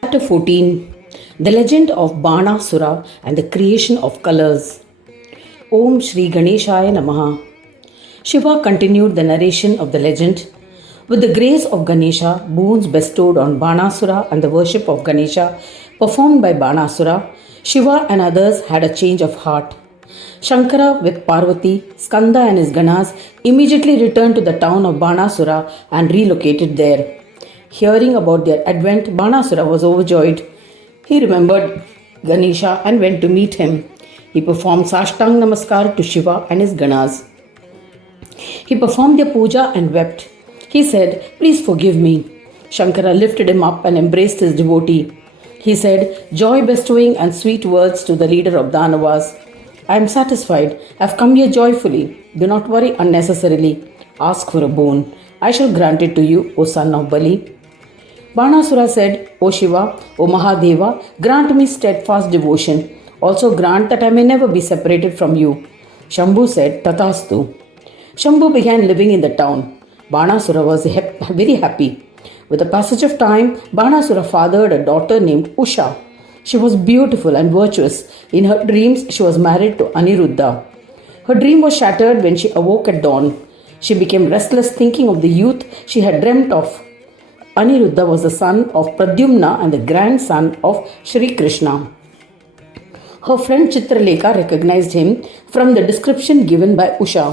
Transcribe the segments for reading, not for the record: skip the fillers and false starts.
Chapter 14. The Legend of Banasura and the Creation of Colors. Om Shri Ganeshaya Namaha. Shiva continued the narration of the legend. With the grace of Ganesha, boons bestowed on Banasura and the worship of Ganesha performed by Banasura, Shiva and others had a change of heart. Shankara with Parvati, Skanda and his Ganas immediately returned to the town of Banasura and relocated there. Hearing about their advent, Banasura was overjoyed. He remembered Ganesha and went to meet him. He performed Sashtang Namaskar to Shiva and his Ganas. He performed their puja and wept. He said, "Please forgive me." Shankara lifted him up and embraced his devotee. He said, "Joy bestowing and sweet words to the leader of Danavas. I am satisfied. I have come here joyfully. Do not worry unnecessarily. Ask for a boon. I shall grant it to you, O son of Bali." Banasura said, "O Shiva, O Mahadeva, grant me steadfast devotion. Also grant that I may never be separated from you." Shambhu said, "Tathastu." Shambhu began living in the town. Banasura was very happy. With the passage of time, Banasura fathered a daughter named Usha. She was beautiful and virtuous. In her dreams, she was married to Aniruddha. Her dream was shattered when she awoke at dawn. She became restless thinking of the youth she had dreamt of. Aniruddha was the son of Pradyumna and the grandson of Shri Krishna. Her friend Chitralekha recognized him from the description given by Usha.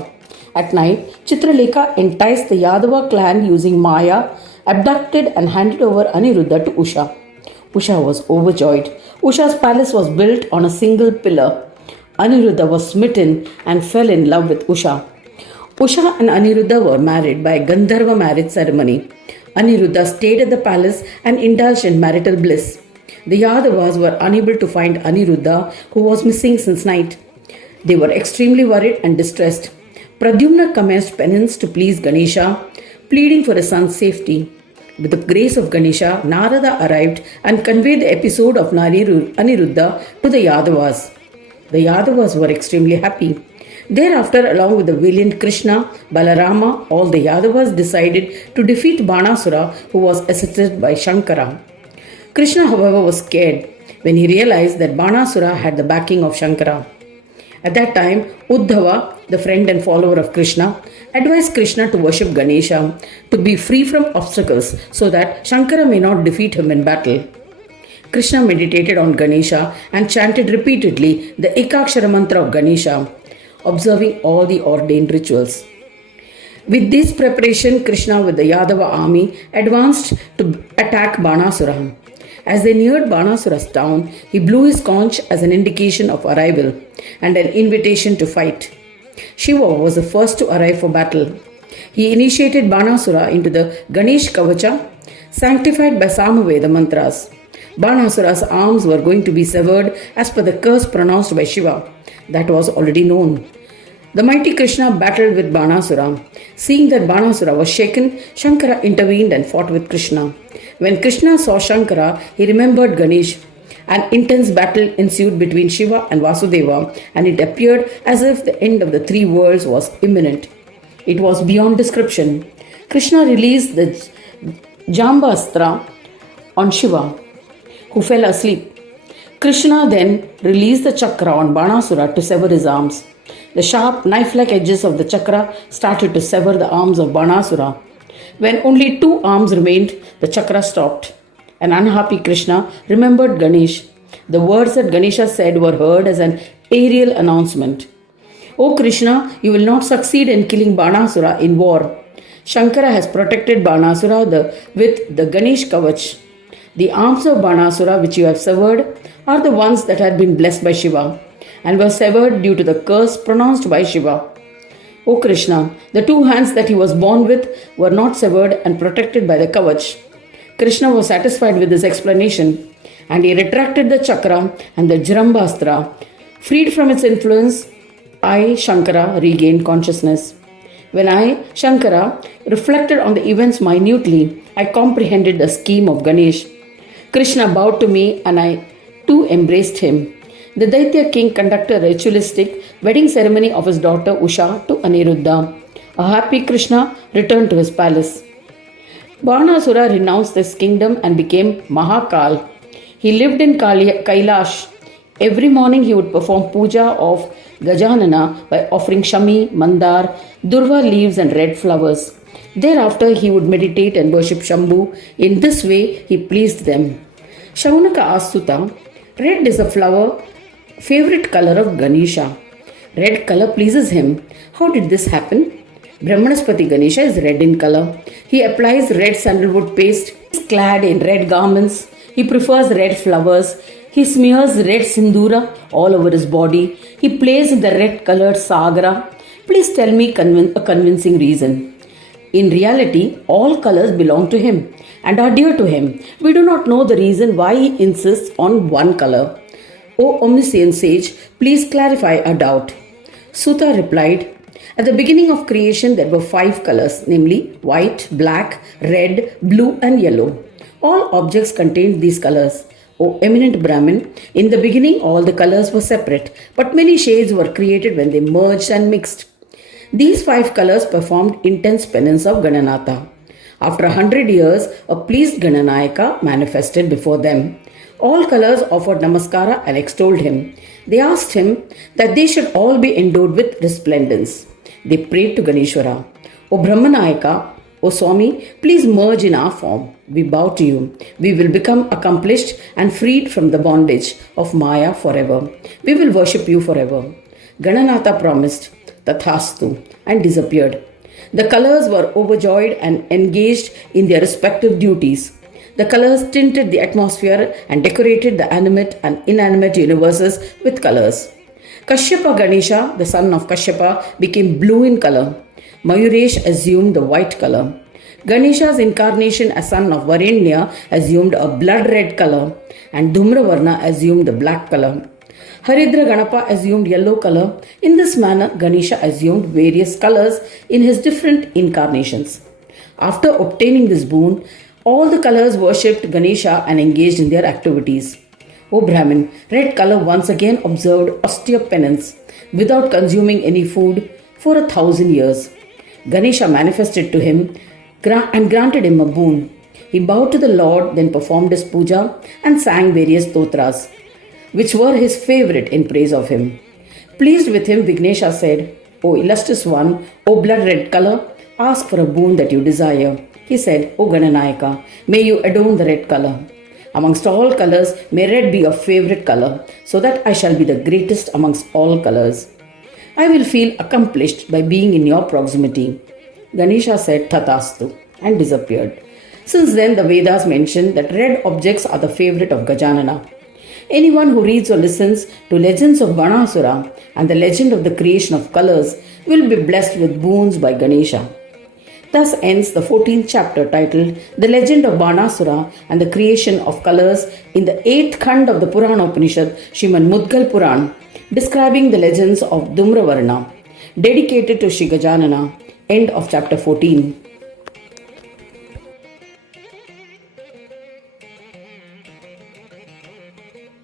At night, Chitralekha enticed the Yadava clan using Maya, abducted and handed over Aniruddha to Usha. Usha was overjoyed. Usha's palace was built on a single pillar. Aniruddha was smitten and fell in love with Usha. Usha and Aniruddha were married by a Gandharva marriage ceremony. Aniruddha stayed at the palace and indulged in marital bliss. The Yadavas were unable to find Aniruddha, who was missing since night. They were extremely worried and distressed. Pradyumna commenced penance to please Ganesha, pleading for his son's safety. With the grace of Ganesha, Narada arrived and conveyed the episode of Aniruddha to the Yadavas. The Yadavas were extremely happy. Thereafter, along with the valiant Krishna, Balarama, all the Yadavas decided to defeat Banasura, who was assisted by Shankara. Krishna, however, was scared when he realized that Banasura had the backing of Shankara. At that time, Uddhava, the friend and follower of Krishna, advised Krishna to worship Ganesha, to be free from obstacles so that Shankara may not defeat him in battle. Krishna meditated on Ganesha and chanted repeatedly the Ekakshara mantra of Ganesha, observing all the ordained rituals. With this preparation, Krishna with the Yadava army advanced to attack Banasura. As they neared Banasura's town, he blew his conch as an indication of arrival and an invitation to fight. Shiva was the first to arrive for battle. He initiated Banasura into the Ganesh Kavacha, sanctified by Samaveda mantras. Banasura's arms were going to be severed as per the curse pronounced by Shiva. That was already known. The mighty Krishna battled with Banasura. Seeing that Banasura was shaken, Shankara intervened and fought with Krishna. When Krishna saw Shankara, he remembered Ganesh. An intense battle ensued between Shiva and Vasudeva, and it appeared as if the end of the three worlds was imminent. It was beyond description. Krishna released the Jambastra on Shiva, who fell asleep. Krishna then released the chakra on Banasura to sever his arms. The sharp knife-like edges of the chakra started to sever the arms of Banasura. When only two arms remained, the chakra stopped. An unhappy Krishna remembered Ganesh. The words that Ganesha said were heard as an aerial announcement. "O Krishna, you will not succeed in killing Banasura in war. Shankara has protected Banasura with the Ganesh Kavach. The arms of Banasura which you have severed are the ones that had been blessed by Shiva and were severed due to the curse pronounced by Shiva. O Krishna, the two hands that he was born with were not severed and protected by the Kavach." Krishna was satisfied with this explanation and he retracted the chakra and the Jrambastra. Freed from its influence, I, Shankara, regained consciousness. When I, Shankara, reflected on the events minutely, I comprehended the scheme of Ganesh. Krishna bowed to me and I too embraced him. The Daitya king conducted a ritualistic wedding ceremony of his daughter Usha to Aniruddha. A happy Krishna returned to his palace. Banasura renounced his kingdom and became Mahakal. He lived in Kailash. Every morning he would perform puja of Gajanana by offering shami, mandar, durva leaves and red flowers. Thereafter he would meditate and worship Shambhu. In this way he pleased them. Shaunaka asked Suta, red is a flower, favorite color of Ganesha. Red color pleases him. How did this happen? Brahmanaspati Ganesha is red in color. He applies red sandalwood paste. He is clad in red garments. He prefers red flowers. He smears red sindura all over his body. He plays in the red colored sagara. Please tell me a convincing reason. In reality, all colors belong to him and are dear to him. We do not know the reason why he insists on one color. O omniscient sage, please clarify our doubt. Suta replied, at the beginning of creation there were 5 colors, namely white, black, red, blue and yellow. All objects contained these colors. O eminent Brahmin, in the beginning all the colors were separate, but many shades were created when they merged and mixed. These 5 colors performed intense penance of Gananatha. After 100 years, a pleased Gananayaka manifested before them. All colors offered namaskara and extolled him. They asked him that they should all be endowed with resplendence. They prayed to Ganeshwara, O Brahmanayaka, O Swami, please merge in our form. We bow to you. We will become accomplished and freed from the bondage of Maya forever. We will worship you forever. Gananatha promised, Tathastu, and disappeared. The colors were overjoyed and engaged in their respective duties. The colors tinted the atmosphere and decorated the animate and inanimate universes with colors. Kashyapa Ganesha, the son of Kashyapa, became blue in color. Mayuresh assumed the white color. Ganesha's incarnation as son of Varenya assumed a blood red color, and Dhumravarna assumed the black color. Haridra Ganapa assumed yellow color. In this manner, Ganesha assumed various colors in his different incarnations. After obtaining this boon, all the colors worshipped Ganesha and engaged in their activities. O Brahmin, red color once again observed austere penance without consuming any food for 1,000 years. Ganesha manifested to him and granted him a boon. He bowed to the Lord, then performed his puja and sang various stotras, which were his favorite in praise of him. Pleased with him, Vignesha said, O illustrious one, O blood red color, ask for a boon that you desire. He said, O Gananayaka, may you adorn the red color. Amongst all colors, may red be your favorite color, so that I shall be the greatest amongst all colors. I will feel accomplished by being in your proximity. Ganesha said, Tathastu, and disappeared. Since then, the Vedas mention that red objects are the favorite of Gajanana. Anyone who reads or listens to legends of Banasura and the legend of the creation of colors will be blessed with boons by Ganesha. Thus ends the 14th chapter titled The Legend of Banasura and the Creation of Colors in the 8th Khand of the Purana Upanishad, Srimad Mudgal Puran, describing the legends of Dhumravarna, dedicated to Shri Gajanana. End of chapter 14.